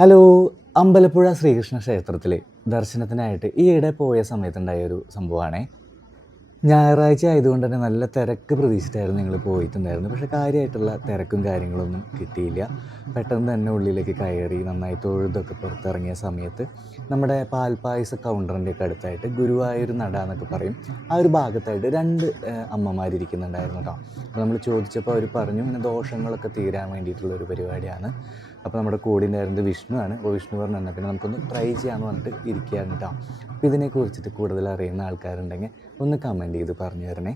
Hello. Ambalappuzha Sreekrishna ക്ഷേത്രത്തിൽ ദർശനത്തിനായിട്ട് ഈയിടെ പോയ സമയത്തുണ്ടായ ഒരു സംഭവമാണേ. ഞായറാഴ്ച ആയതുകൊണ്ട് തന്നെ നല്ല തിരക്ക് പ്രതീക്ഷിച്ചായിരുന്നു ഞങ്ങൾ പോയിട്ടുണ്ടായിരുന്നത്. പക്ഷേ കാര്യമായിട്ടുള്ള തിരക്കും കാര്യങ്ങളൊന്നും കിട്ടിയില്ല. പെട്ടെന്ന് തന്നെ ഉള്ളിലേക്ക് കയറി നന്നായി തൊഴുതൊക്കെ പുറത്തിറങ്ങിയ സമയത്ത് നമ്മുടെ പാൽപ്പായസ കൗണ്ടറിൻ്റെയൊക്കെ അടുത്തായിട്ട് ഗുരുവായൂർ നട എന്നൊക്കെ പറയും, ആ ഒരു ഭാഗത്തായിട്ട് രണ്ട് അമ്മമാരിയ്ക്കുന്നുണ്ടായിരുന്നു കേട്ടോ. അപ്പോൾ നമ്മൾ ചോദിച്ചപ്പോൾ അവർ പറഞ്ഞു ഇങ്ങനെ ദോഷങ്ങളൊക്കെ തീരാൻ വേണ്ടിയിട്ടുള്ളൊരു പരിപാടിയാണ്. അപ്പോൾ നമ്മുടെ കൂടെ ഉണ്ടായിരുന്നത് വിഷ്ണുവാണ്. അപ്പോൾ വിഷ്ണു പറഞ്ഞു എന്നാൽ പിന്നെ നമുക്കൊന്ന് ട്രൈ ചെയ്യാമെന്ന് പറഞ്ഞിട്ട് ഇരിക്കുകയാണ് കേട്ടോ. അപ്പോൾ ഇതിനെക്കുറിച്ചിട്ട് കൂടുതൽ അറിയുന്ന ആൾക്കാരുണ്ടെങ്കിൽ ഒന്ന് കമൻറ്റ് ചെയ്ത് പറഞ്ഞു തരണേ.